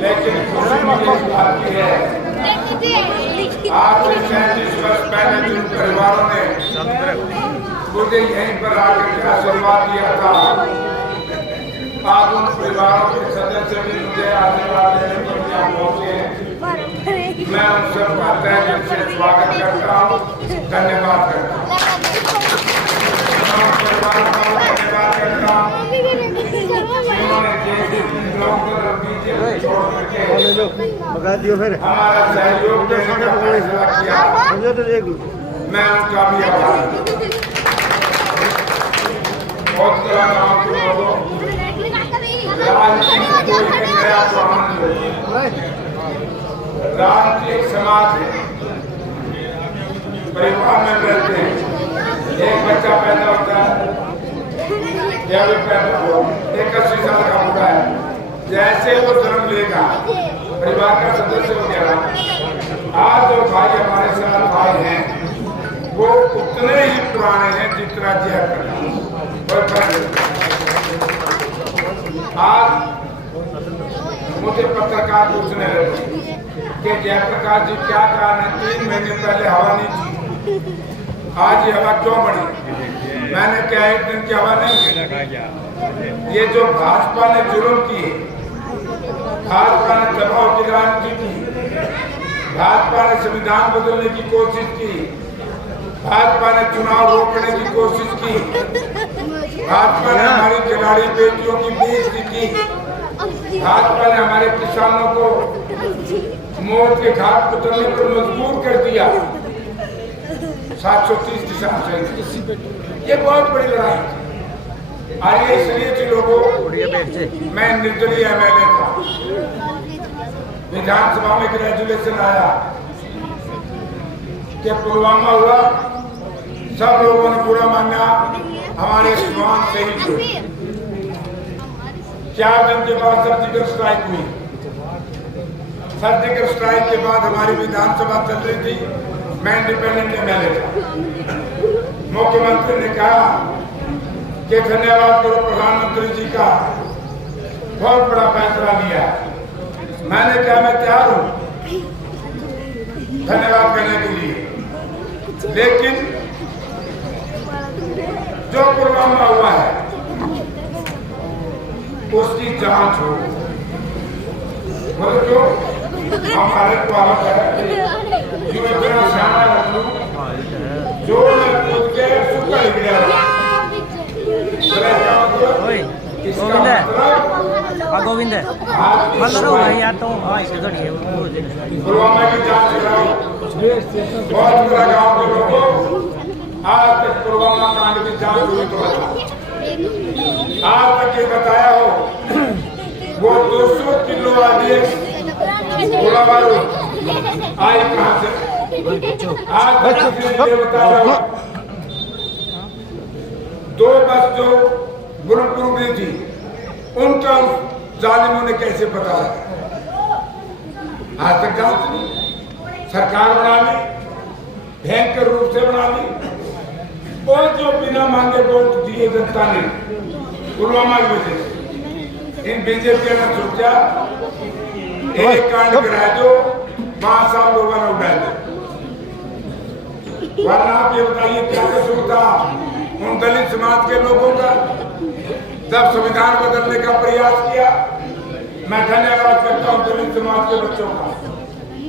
लेकिन खुशी मुझे इस बात की है, आज से 37 वर्ष पहले जिन परिवारों ने मुझे यहीं पर आकर आशीर्वाद दिया था, आज उन परिवारों के सदस्य भी मुझे आशीर्वाद देने के लिए पहुंचे हैं। मैं उन सबका तहे दिल से स्वागत करता हूँ, धन्यवाद करता हूँ। धन्यवाद करता हूँ जिन्होंने छोड़ करके हमारा सहयोग देने का फैसला किया, मैं उनका भी आभारी हूँ। बहुत राजनीतिक समाज परिवार में रहते हैं, एक बच्चा पैदा होता है या भी पैदा हो 81 साल का होता है, जैसे वो जन्म लेगा परिवार का सदस्य हो गया। आज जो भाई हमारे साथ भाई हैं वो उतने ही पुराने हैं जितना जयप्रकाश। आज मुझे पत्रकार पूछने लगे कि जयप्रकाश जी क्या कारण है 3 महीने पहले हवा नहीं थी, आज ये हवा क्यों बढ़ी? मैंने क्या एक दिन की हवा नहीं, ये जो भाजपा ने जुर्म किए, भाजपा ने दबाव की राजनीति की, भाजपा ने संविधान बदलने की कोशिश की, भाजपा ने चुनाव रोकने की कोशिश की, भाजपा ने हमारी खिलाड़ी बेटियों की बेइज्जती की, भाजपा ने हमारे किसानों को मौत के घाट उतरने पर मजबूर कर दिया। 730 किसान शहीद, ये बहुत बड़ी लड़ाई थी। और ये इसलिए थी लोगों, मैं निर्दलीय MLA था, विधानसभा में ग्रेजुलेशन आया कि पुलवामा हुआ, सब लोगों ने बुरा माना, हमारे जवान शहीद हुए। 4 दिन के बाद सर्जिकल स्ट्राइक हुई। सर्जिकल स्ट्राइक के बाद हमारी विधानसभा चल रही थी, मैं इंडिपेंडेंट MLA था। मुख्यमंत्री ने कहा कि धन्यवाद करो प्रधानमंत्री जी का, बहुत बड़ा फैसला लिया। मैंने कहा मैं तैयार हूं धन्यवाद करने के लिए, लेकिन जो पुलवामा हुआ है उसकी जांच हो। क्यों हमारे पालक है जो खुद के सुख गया, गोविंद यार तो पुलवामा की जांच कराओ। बहुत बुरा गाँव के लोगों, आज तक पुलवामा कांड की जांच हुई तो आज तक ये बताया हो वो 200 किलो आदि गोला बारूद आई कहां से? आज तक ये बताया हो 2 बस जो बुरनपुर में थी उनका जालिमों ने कैसे बताया? आज तक जांच नहीं, सरकार बना ली, भयंकर रूप से बना ली। और जो बिना मांगे वोट दिए जनता ने पुलवामा की वजह से, इन बीजेपी ने सोचा एक कांड कराया जो 5 साल लोगों ने उठाए थे, वरना आप ये बताइए क्या कसूर था उन दलित समाज के लोगों का जब संविधान बदलने का प्रयास किया? मैं धन्यवाद करता हूँ दलित समाज के बच्चों का।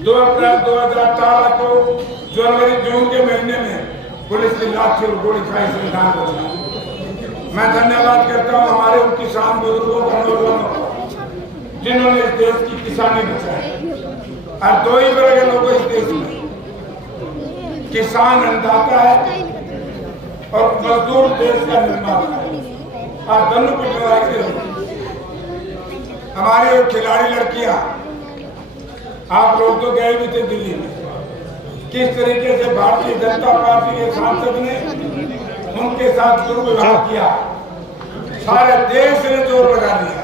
2 अप्रैल 2018 को जनवरी-जून के महीने में पुलिस की लाठी और गोली खाई संविधान बदला। मैं धन्यवाद करता हूँ हमारे उन किसान बुजुर्गों को, नौजवानों को जिन्होंने इस देश की किसानी बचाई। और 2 ही वर्ग के लोग इस देश में, किसान अन्नदाता है और मजदूर देश का निर्माता है। और दोनों को हमारे खिलाड़ी लड़कियां, आप लोग तो गए भी थे दिल्ली में, किस तरीके से भारतीय जनता पार्टी के सांसद ने उनके साथ दुर्व्यवहार किया, सारे देश ने जोर लगा दिया,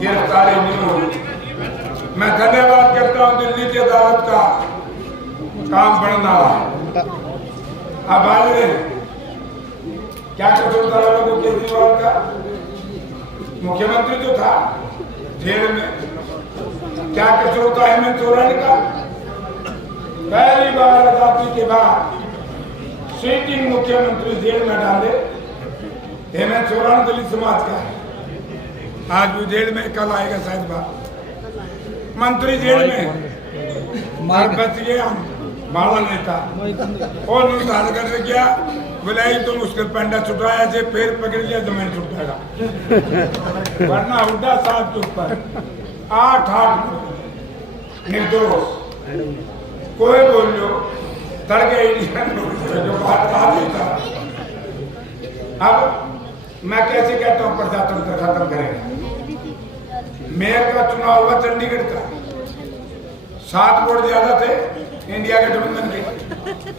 गिरफ्तारी नहीं हुई। मैं धन्यवाद करता हूं दिल्ली की अदालत का, काम बढ़ना है। अब आइए क्या कसूर था लोगों को केजरीवाल का? मुख्यमंत्री जो था जेल में, क्या कसूर था हेमंत सोरेन का? पहली बार आजादी के बाद सिटिंग मुख्यमंत्री जेल में डाले। हेमंत सोरेन दलित समाज का है, आज भी जेल में, कल आएगा शायद बात। मंत्री जेल में बच गया, माला नेता और नुकसान करने गया, बोला तुम उसके पंडा छुटाया से पैर पकड़ लिया तो मैंने छुटाएगा, वरना उल्टा साहब के ऊपर 8 निर्दोष कोई बोल लो तड़के जो बात आ नहीं था। अब मैं कैसे कहता हूँ प्रजातंत्र खत्म करेगा? मेयर का चुनाव हुआ चंडीगढ़ का, 7 वोट ज्यादा थे इंडिया गठबंधन के,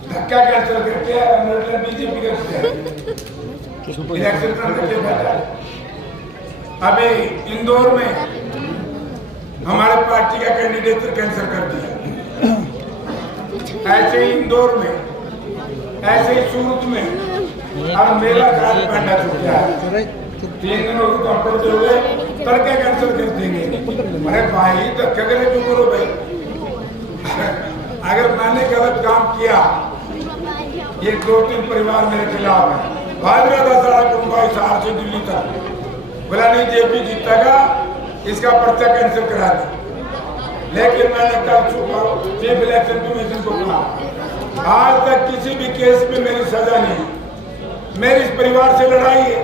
धक्का कैंसिल करके बीजेपी इलेक्शन करने बैठा। अभी इंदौर में हमारे पार्टी का कैंडिडेट कैंसिल कर दिया, ऐसे ही इंदौर में, ऐसे ही सूरत में। अब मेरा कार्य पैंडा छूट गया है, 3 दिनों को कंप्लीट हो गए, तड़के कैंसिल कर देंगे। अरे भाई धक्का करे क्यों करो भाई? अगर मैंने गलत काम किया, ये 2-3 परिवार मेरे खिलाफ है, भाग रहा था सारा कुंभा शहर से दिल्ली तक, बोला नहीं जेपी जीतेगा, इसका पर्चा कैंसिल करा दे। लेकिन मैंने कल चीफ इलेक्शन कमीशन को कहा, आज तक किसी भी केस में मेरी सजा नहीं, मेरी इस परिवार से लड़ाई है,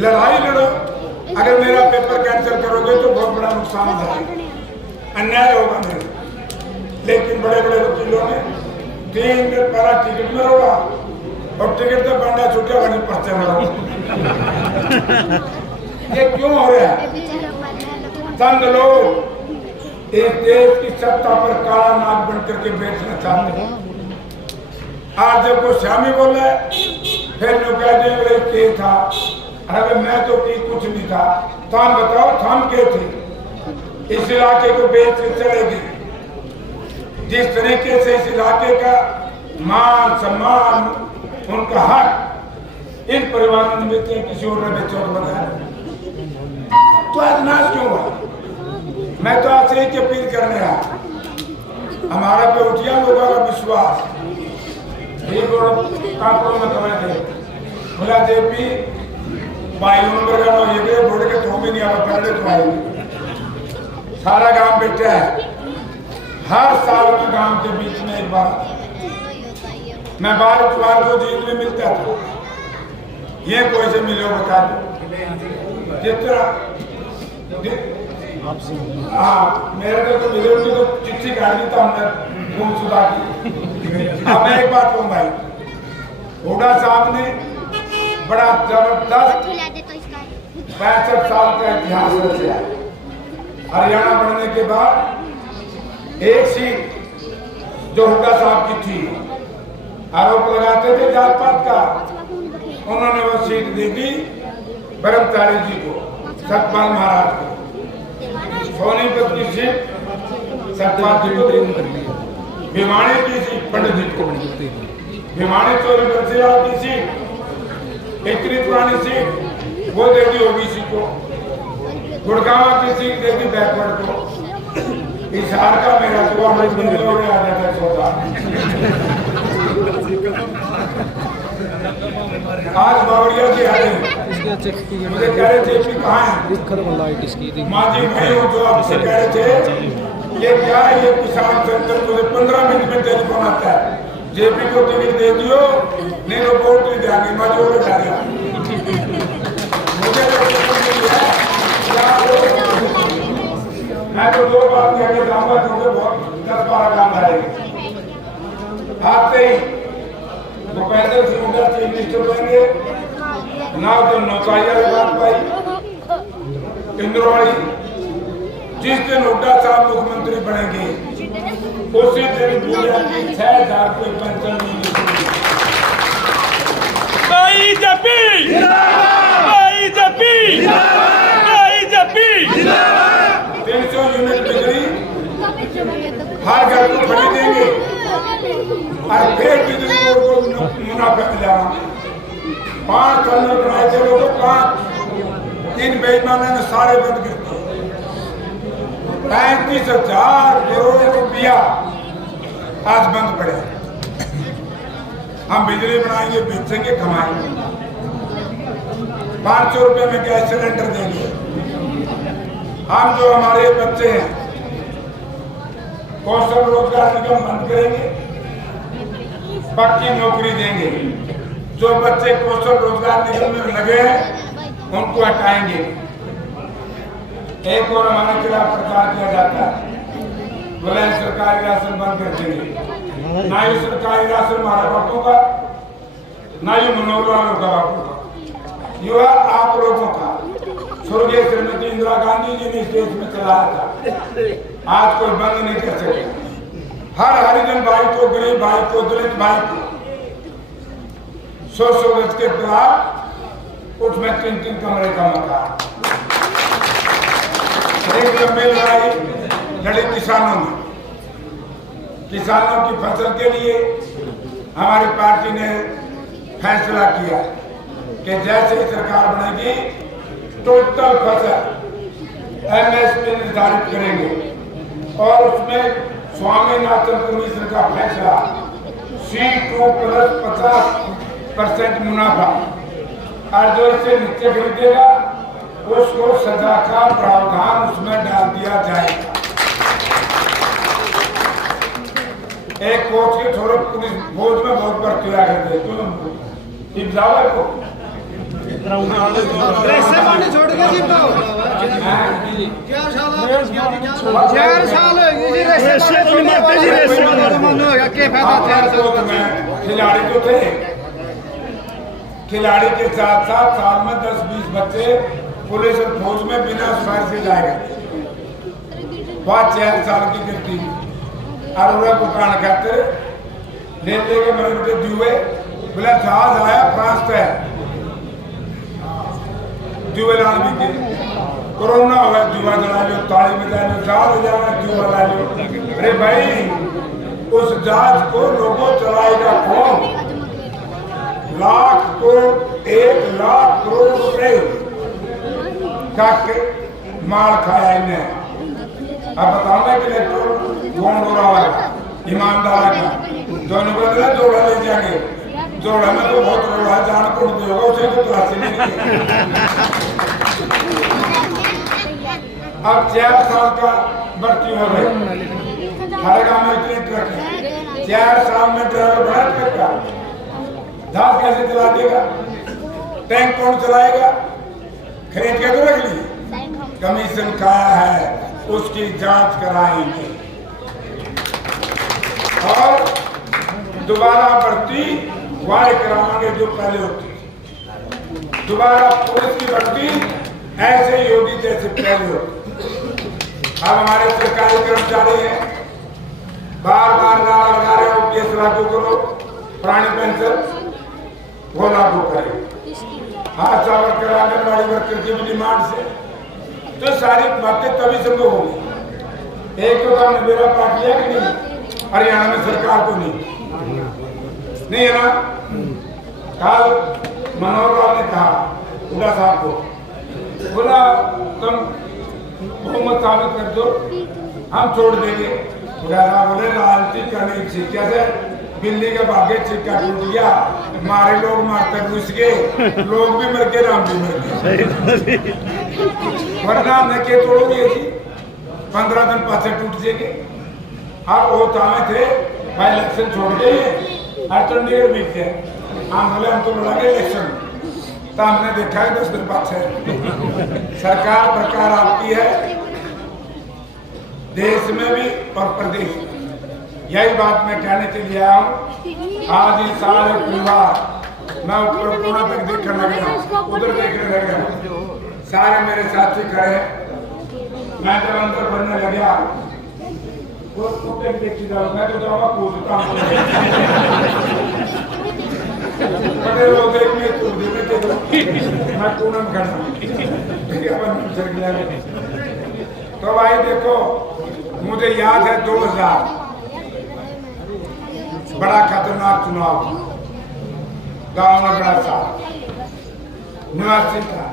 लड़ाई लड़ो। अगर मेरा पेपर कैंसिल करोगे तो बहुत बड़ा नुकसान होगा, अन्याय होगा मेरे। लेकिन बड़े बड़े वकीलों ने 3 दिन पहला टिकट में रोका और टिकट तो बंदा छूटा बनी पर्चे में। ये क्यों हो रहा है? चंद लोग इस देश की सत्ता पर काला नाग बन करके बैठना चाहते हैं। आज जब को शामी बोला है, फिर जो कहते हैं के था, अरे मैं तो की कुछ नहीं था, तुम बताओ थम के थे? इस इलाके को बेच के चले गए। जिस तरीके से इस इलाके का मान सम्मान, उनका हक इन परिवारों ने बेचे, किसी और ने बेचा तो बताया, तो आज नाश क्यों हुआ? मैं तो आपसे एक अपील करने रहा, हमारा पे उठिया लोगों का विश्वास कापड़ों में कमाए थे, बोला जेपी भाई उम्र का नो ये बोल के तो भी नहीं आ पहले तो आएगी। सारा गांव बैठा है, हर साल के गांव के बीच में एक बार मैं बार इतवार को जेल में मिलता था। ये कोई से मिलो बता दो जितना, हाँ मेरे तो मिले तो चिट्ठी काट दी था हमने घूम सुधा की। अब मैं एक बात कहूँ भाई, हुड्डा साहब ने बड़ा जबरदस्त 65 साल का इतिहास रचा है। हरियाणा बनने के बाद एक सीट जो हुड्डा साहब की थी, आरोप लगाते थे जात पात का, उन्होंने वो सीट दे दी ब्रह्मचारी जी को, सतपाल महाराज को। सोनीपत की सीट सतपाल जी को दे दी, भिवानी की सीट पंडित जी को, भिवानी चोरी बरसीलाल की सीट इतनी पुरानी सीट वो दे दी ओबीसी को, गुड़गांव की सीट दे दी बैकवर्ड को। इशार का मेरा दुआ में आ जाता सोचा। आज बावड़िया जी आए, मुझे कह रहे थे कि कहाँ है माजी भाई जो आपसे कह रहे थे ये क्या है, ये किसान सेंटर मुझे 15 मिनट में टेलीफोन आता है, जेपी को टिकट दे दियो नहीं तो वोट नहीं देंगे, मजो में डालेगा। मैं तो 2 बार कह के जाऊंगा क्योंकि बहुत 10-12 काम आएंगे। आते ही वो पैदल से उधर से मिनिस्टर बनेंगे ना, तो नौकारिया बात पाई इंद्रवाड़ी। जिस दिन हुड्डा साहब मुख्यमंत्री बनेंगे उसी दिन पूरे 6,000 रुपये पेंशन मिलेगी। बीजेपी बीजेपी बीजेपी 300 यूनिट बिजली हर घर को फ्री देंगे और फिर बिजली बोर्ड को मुनाफा मिलेगा। 5 टनल बनाए थे वो तो 5, 3 बेईमानों ने सारे बंद कर दिए। 35,000 करोड़ रुपया आज बंद पड़े। हम बिजली बनाएंगे, बेचेंगे, कमाएंगे। 500 रुपए में गैस सिलेंडर देंगे। हम जो हमारे बच्चे हैं कौशल रोजगार निगम बंद करेंगे, पक्की नौकरी देंगे। जो बच्चे कौशल रोजगार निगम में लगे हैं उनको हटाएंगे। एक और हमारे खिलाफ प्रचार किया जाता है, बोले सरकारी राशन बंद कर देंगे। ना ही सरकारी राशन हमारे बापू का, ना ही मनोहर लाल का बापू का, युवा आप लोगों का। स्वर्गीय श्रीमती इंदिरा गांधी जी ने इस देश में चलाया था, आज कोई बंद नहीं कर सके। हर हरिजन भाई को, गरीब भाई को, दलित भाई को 100 गज के प्लाट, उसमें 3-3 कमरे का मकान। एक लंबी लड़ाई लड़ी किसानों ने। किसानों की फसल के लिए हमारी पार्टी ने फैसला किया कि जैसे सरकार बनेगी टोटल फसल MSP निर्धारित करेंगे और उसमें स्वामीनाथन कमीशन का फैसला C2 प्लस 50% मुनाफा, और जो इससे नीचे खरीदेगा उसको सजा का प्रावधान उसमें डाल दिया जाएगा। एक कोच के छोड़ो पुलिस फौज में बहुत भर्ती आ गए थे, इब्जावर को छोड़ के जी 4 साल खिलाड़ी तो थे, खिलाड़ी के साथ साथ साल में 10-20 बच्चे पुलिस और फौज में बिना सिफारिश से जाएगा। 5-6 साल की गिरती और दुकान खातिर ले लेके मेरे बेटे जुए, बोला जहाज आया फ्रांस से, जुए लाल भी के कोरोना हुआ, जुआ जला लो, ताली बजा लो, जहाज जाना जुआ ला लो। अरे भाई उस जहाज को लोगों चलाएगा कौन? लाख को 1 लाख करोड़ रुपए का माल खाया इन्हें। अब बताओ मैं कि कौन हो रहा है? ईमानदार का जो निकल जोड़ा ले जाएंगे, जोड़ा में तो बहुत रोड़ा है, जान को नहीं होगा उसे तो तलाशी नहीं। अब 4 साल का भर्ती हो गई, हर गाँव में इतने ट्रक है, 4 साल में ड्राइवर बना ट्रक का, जहाज कैसे चला देगा? टैंक कौन चलाएगा? खरीद के तो रख ली, कमीशन खाया है उसकी जांच कराएंगे और दोबारा भर्ती वही कराएंगे जो पहले होती थी। दोबारा पुलिस की भर्ती ऐसे ही होगी जैसे पहले होती। अब हमारे सरकारी कर्मचारी हैं, बार-बार नारा लगा रहे हो केस लागू करो, पुरानी पेंशन वो लागू करें, हादसा वर्कर, आंगनबाड़ी वर्कर की भी डिमांड से, तो सारी बातें तभी संभव होगी। एक तो काम मेरा पार्टी है कि नहीं, हरियाणा में सरकार को नहीं है ना। कल मनोहर लाल ने कहा हुड्डा साहब को, बोला तुम बहुमत साबित कर दो, हम छोड़ देंगे। हुड्डा साहब बोले राजनीति करने की कैसे? बिल्ली के भागे चिक्का टूट गया, मारे लोग मारते घुस गए, लोग भी मर गए, राम भी मर गए। वरना हमने के तोड़ोगे जी, 15 दिन पासे टूट जाएंगे। आप वो तामे थे भाई, इलेक्शन छोड़ गए चंडीगढ़ बीत गए, हम बोले हम तो लड़ाएंगे इलेक्शन, तो हमने देखा है 10 दिन पासे सरकार प्रकार आपकी है, देश में भी और प्रदेश में। यही बात मैं कहने के लिए आया हूँ। आज ये सारे परिवार, मैं ऊपर कोना तक देखने लगा, उधर देखने लगा, सारे मेरे साथी खड़े हैं। मैं जब अंदर बढ़ने लगा, वो कुत्ते देखी जाओ, मैं तो जाऊँगा कूदता हूँ, बड़े लोग देखने कूदने के दो, मैं कोना में खड़ा हूँ। तो भाई देखो, मुझे याद है 2000 बड़ा खतरनाक चुनाव, गांव में बड़ा सा निवासी था।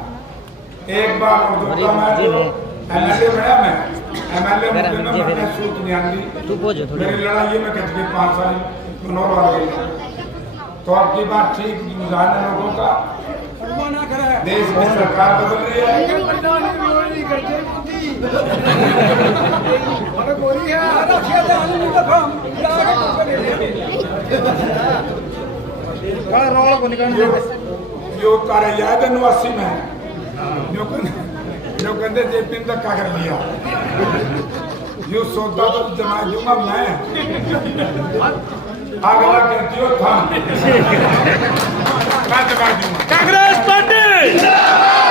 एक बार मैं MLA बना, मैं एमएलए गरम मुझे जे मैंने फिर सूत नहीं आंदी तू पोजो थोड़ी मेरी लड़ाई में कट गई 5 साल मनोर वाले तो अब की बात ठीक गुजारने लोगों का देश की सरकार बदल रही है जो कार्य याद है 89 में जो कहते जेपी ने धक्का कर लिया यो सौदा तो जमा दूंगा मैं अगला करती हो था मैं जमा दूंगा कांग्रेस पार्टी